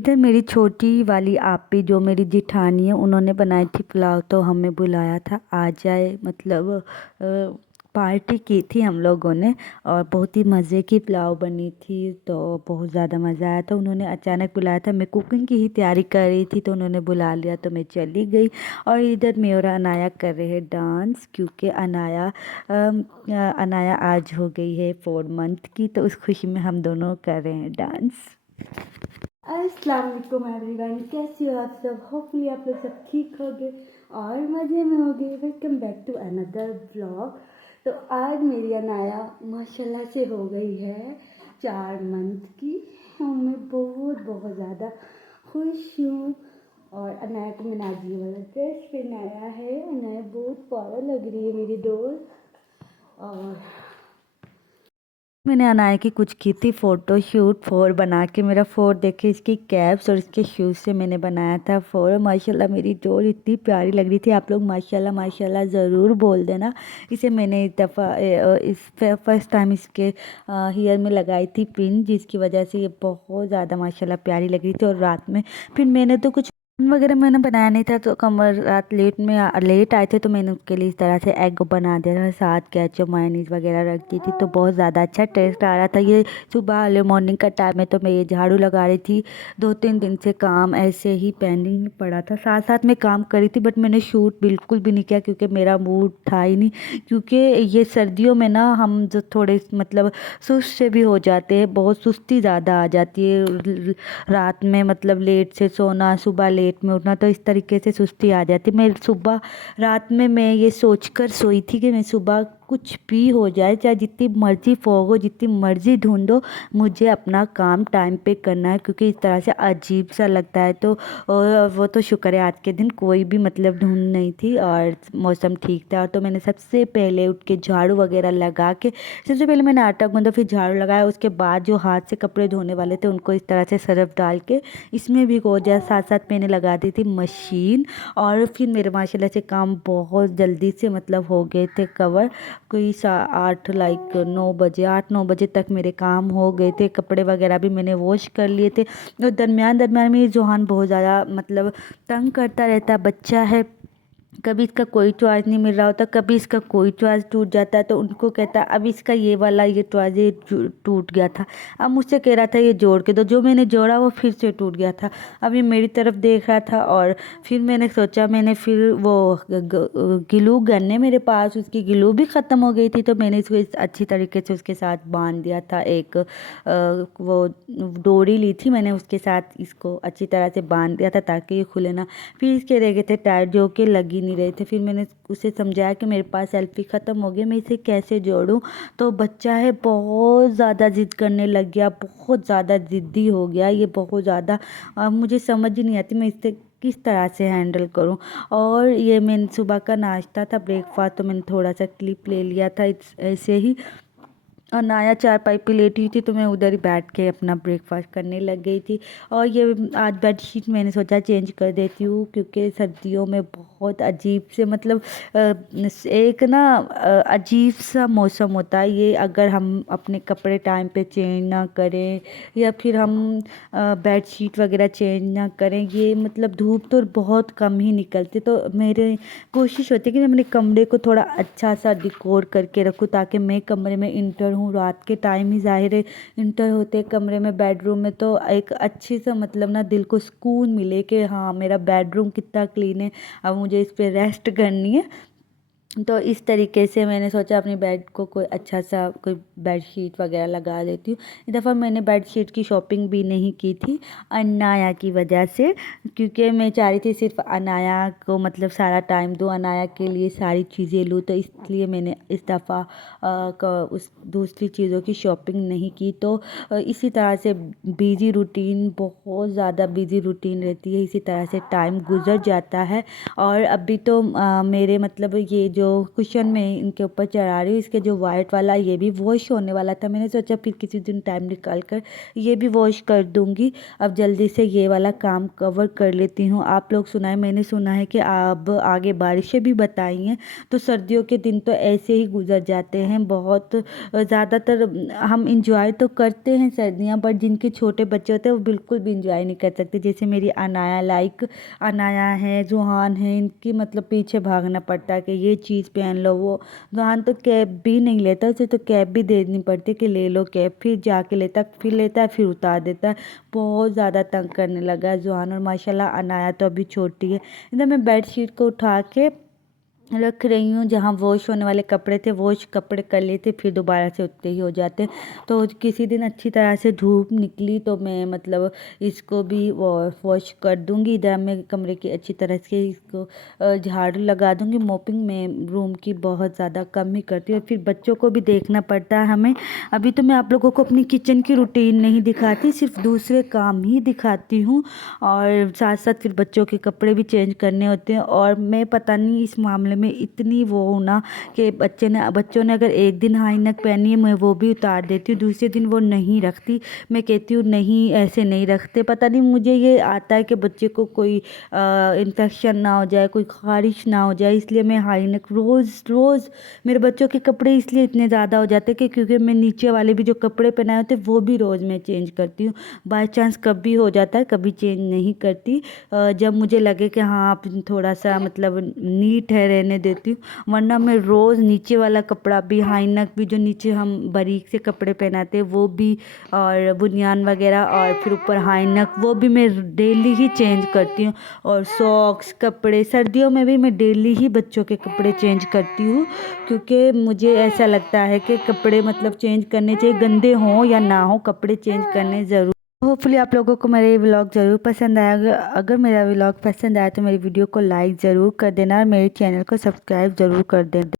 इधर मेरी छोटी वाली आपी जो मेरी जिठानी है उन्होंने बनाई थी पुलाव, तो हमें बुलाया था आ जाए, मतलब पार्टी की थी हम लोगों ने। और बहुत ही मज़े की पुलाव बनी थी, तो बहुत ज़्यादा मज़ा आया था। उन्होंने अचानक बुलाया था, मैं कुकिंग की ही तैयारी कर रही थी तो उन्होंने बुला लिया तो मैं चली गई। और इधर मैं और अनाया कर रहे हैं डांस, क्योंकि अनाया आज हो गई है 4 मंथ की, तो उस खुशी में हम दोनों कर रहे हैं डांस। अस्सलाम वालेकुम एवरीवन, कैसे हो आप सब? होपफुली आप लोग सब ठीक होंगे और मज़े में होंगे। Welcome back to another vlog. तो आज मेरी अनाया माशाल्लाह से हो गई है 4 मंथ की और मैं बहुत बहुत ज़्यादा खुश हूँ। और अनाया को मैंने आज ये वाला ड्रेस पहनाया है। अनाया बहुत प्यारा लग रही है मेरी डॉल। और मैंने अनाया की कुछ की थी फ़ोटो शूट, फोर बना के। मेरा फोर देखे, इसकी कैप्स और इसके शूज़ से मैंने बनाया था फोर। माशाल्लाह मेरी डॉल इतनी प्यारी लग रही थी। आप लोग माशाल्लाह माशाल्लाह ज़रूर बोल देना। इसे मैंने इस दफ़ा इस फर्स्ट टाइम इसके हेयर में लगाई थी पिन, जिसकी वजह से ये बहुत ज़्यादा माशाल्लाह प्यारी लग रही थी। और रात में फिर मैंने तो कुछ वगैरह मैंने बनाया नहीं था, तो कमर रात लेट आए थे तो मैंने उसके लिए इस तरह से एग बना दिया था, साथ केचप मायोनीज वगैरह रख दी थी, तो बहुत ज़्यादा अच्छा टेस्ट आ रहा था। ये सुबह अर्ली मॉर्निंग का टाइम है, तो मैं ये झाड़ू लगा रही थी। 2-3 दिन से काम ऐसे ही पेंडिंग पड़ा था, साथ साथ में काम करी थी, बट मैंने शूट बिल्कुल भी नहीं किया क्योंकि मेरा मूड था ही नहीं। क्योंकि ये सर्दियों में ना हम जो थोड़े मतलब सुस्त से भी हो जाते हैं, बहुत सुस्ती ज़्यादा आ जाती है रात में, मतलब लेट से सोना, सुबह लेट में उठना, तो इस तरीके से सुस्ती आ जाती। मैं सुबह रात में मैं ये सोचकर सोई थी कि मैं सुबह कुछ भी हो जाए, चाहे जितनी मर्जी फॉग हो, जितनी मर्जी धुंध हो, मुझे अपना काम टाइम पे करना है, क्योंकि इस तरह से अजीब सा लगता है। तो वो तो शुक्र है आज के दिन कोई भी मतलब धुंध नहीं थी और मौसम ठीक था। तो मैंने सबसे पहले उठ के झाड़ू वगैरह लगा के, सबसे पहले मैंने आटा गूंदा, फिर झाड़ू लगाया। उसके बाद जो हाथ से कपड़े धोने वाले थे उनको इस तरह से सर्फ डाल के इसमें भी हो जाए, साथ साथ मैंने लगा दी थी मशीन। और फिर मेरे माशाल्लाह से काम बहुत जल्दी से मतलब हो गए थे कवर। कोई 8 लाइक 9 बजे, 8-9 बजे तक मेरे काम हो गए थे। कपड़े वगैरह भी मैंने वॉश कर लिए थे। और दरमियान दरमियान में जोहान बहुत ज़्यादा मतलब तंग करता रहता, बच्चा है, कभी इसका कोई टॉयज नहीं मिल रहा होता, कभी इसका कोई टॉयज टूट जाता है तो उनको कहता अब इसका ये वाला ये टॉयज ये टूट गया था, अब मुझसे कह रहा था ये जोड़ के दो। जो मैंने जोड़ा वो फिर से टूट गया था। अब ये मेरी तरफ देख रहा था और फिर मैंने सोचा, मैंने फिर वो ग्लू गन है मेरे पास, उसकी ग्लू भी ख़त्म हो गई थी, तो मैंने इसको अच्छी तरीके से उसके साथ बांध दिया था। एक वो डोरी ली थी मैंने, उसके साथ इसको अच्छी तरह से बांध दिया था ताकि ये खुले ना। फिर इसके रह गए थे टायर जो कि लग ही नहीं रहे थे। फिर मैंने उसे समझाया कि मेरे पास सेल्फी ख़त्म हो गई, मैं इसे कैसे जोड़ूं। तो बच्चा है बहुत ज़्यादा ज़िद करने लग गया, बहुत ज़्यादा ज़िद्दी हो गया ये, बहुत ज़्यादा। मुझे समझ ही नहीं आती मैं इससे किस तरह से हैंडल करूं। और ये मैंने सुबह का नाश्ता था, ब्रेकफास्ट, तो मैंने थोड़ा सा क्लिप ले लिया था ऐसे ही। और नाया चारपाई पे लेटी हुई थी तो मैं उधर ही बैठ के अपना ब्रेकफास्ट करने लग गई थी। और ये आज बेडशीट मैंने सोचा चेंज कर देती हूँ, क्योंकि सर्दियों में बहुत अजीब से मतलब एक ना अजीब सा मौसम होता है ये, अगर हम अपने कपड़े टाइम पे चेंज ना करें या फिर हम बेडशीट वगैरह चेंज ना करें। ये मतलब धूप तो बहुत कम ही निकलती, तो मेरे कोशिश होती है कि मैं अपने कमरे को थोड़ा अच्छा सा डिकोर करके रखूँ, ताकि मैं कमरे में इंटर हूँ रात के टाइम ही, ज़ाहिर है इंटर होते कमरे में बेडरूम में, तो एक अच्छी सा मतलब ना दिल को सुकून मिले कि हाँ मेरा बेडरूम कितना क्लीन है, अब मुझे इस पर रेस्ट करनी है। तो इस तरीके से मैंने सोचा अपनी बेड को कोई अच्छा सा कोई बेड शीट वगैरह लगा देती हूँ। इस दफ़ा मैंने बेड शीट की शॉपिंग भी नहीं की थी अनाया की वजह से, क्योंकि मैं चाह रही थी सिर्फ अनाया को मतलब सारा टाइम दूँ, अनाया के लिए सारी चीज़ें लूँ, तो इसलिए मैंने इस दफ़ा उस दूसरी चीज़ों की शॉपिंग नहीं की। तो इसी तरह से बिज़ी रूटीन, बहुत ज़्यादा बिज़ी रूटीन रहती है, इसी तरह से टाइम गुजर जाता है। और अभी तो मेरे मतलब ये जो कुशन में इनके ऊपर चढ़ा रही हूँ। इसके जो वाइट वाला ये भी वॉश होने वाला था, मैंने सोचा फिर किसी दिन टाइम निकाल कर ये भी वॉश कर दूँगी। अब जल्दी से ये वाला काम कवर कर लेती हूँ। आप लोग सुनाए, मैंने सुना है कि अब आगे बारिशें भी बताई हैं, तो सर्दियों के दिन तो ऐसे ही गुजर जाते हैं। बहुत ज़्यादातर हम इंजॉय तो करते हैं सर्दियाँ, बट जिनके छोटे बच्चे होते हैं वो बिल्कुल भी इंजॉय नहीं कर सकते। जैसे मेरी अनाया, अनाया है, जुहान है, इनकी मतलब पीछे भागना पड़ता है कि ये चीज़ पहन लो। वो जुहान तो कैब भी नहीं लेता, उसे तो कैब भी देनी पड़ती है कि ले लो कैब, फिर जाके लेता, फिर लेता है, फिर उतार देता है। बहुत ज़्यादा तंग करने लगा है जुहान। और माशाल्लाह अनाया तो अभी छोटी है। इधर मैं बेडशीट को उठा के रख रही हूँ, जहाँ वॉश होने वाले कपड़े थे, वॉश कपड़े कर लिए थे, फिर दोबारा से उतने ही हो जाते। तो किसी दिन अच्छी तरह से धूप निकली तो मैं मतलब इसको भी वॉश कर दूँगी। इधर मैं कमरे की अच्छी तरह से इसको झाड़ू लगा दूँगी। मोपिंग में रूम की बहुत ज़्यादा कम ही करती हूँ, और फिर बच्चों को भी देखना पड़ता है हमें। अभी तो मैं आप लोगों को अपनी किचन की रूटीन नहीं दिखाती, सिर्फ दूसरे काम ही दिखाती हूँ, और साथ साथ फिर बच्चों के कपड़े भी चेंज करने होते हैं। और मैं पता नहीं इस मामले में इतनी वो हूँ ना कि बच्चों ने अगर एक दिन हाई नेक पहनी है, मैं वो भी उतार देती हूँ, दूसरे दिन वो नहीं रखती। मैं कहती हूँ नहीं, ऐसे नहीं रखते। पता नहीं मुझे ये आता है कि बच्चे को कोई इन्फेक्शन ना हो जाए, कोई ख़ारिश ना हो जाए, इसलिए मैं हाई नेक रोज़ मेरे बच्चों के कपड़े इसलिए इतने ज़्यादा हो जाते हैं कि क्योंकि मैं नीचे वाले भी जो कपड़े पहनाए होते हैं वो भी रोज़ मैं चेंज करती हूँ। बाय चांस कभी हो जाता है, कभी चेंज नहीं करती। जब मुझे लगे कि हाँ आप थोड़ा सा मतलब नीट है, रहने देती हूँ। वरना मैं रोज़ नीचे वाला कपड़ा भी, हाई नेक भी, जो नीचे हम बारीक से कपड़े पहनाते हैं वो भी, और बुनियान वगैरह, और फिर ऊपर हाई नेक, वो भी मैं डेली ही चेंज करती हूँ। और सॉक्स, कपड़े सर्दियों में भी मैं डेली ही बच्चों के कपड़े चेंज करती हूँ, क्योंकि मुझे ऐसा लगता है कि कपड़े मतलब चेंज करने चाहिए, गंदे हों या ना हो, कपड़े चेंज करने ज़रूर। होपफुली आप लोगों को मेरा ये व्लॉग ज़रूर पसंद आया। अगर मेरा व्लॉग पसंद आया तो मेरी वीडियो को लाइक ज़रूर कर देना, और मेरे चैनल को सब्सक्राइब ज़रूर कर देना।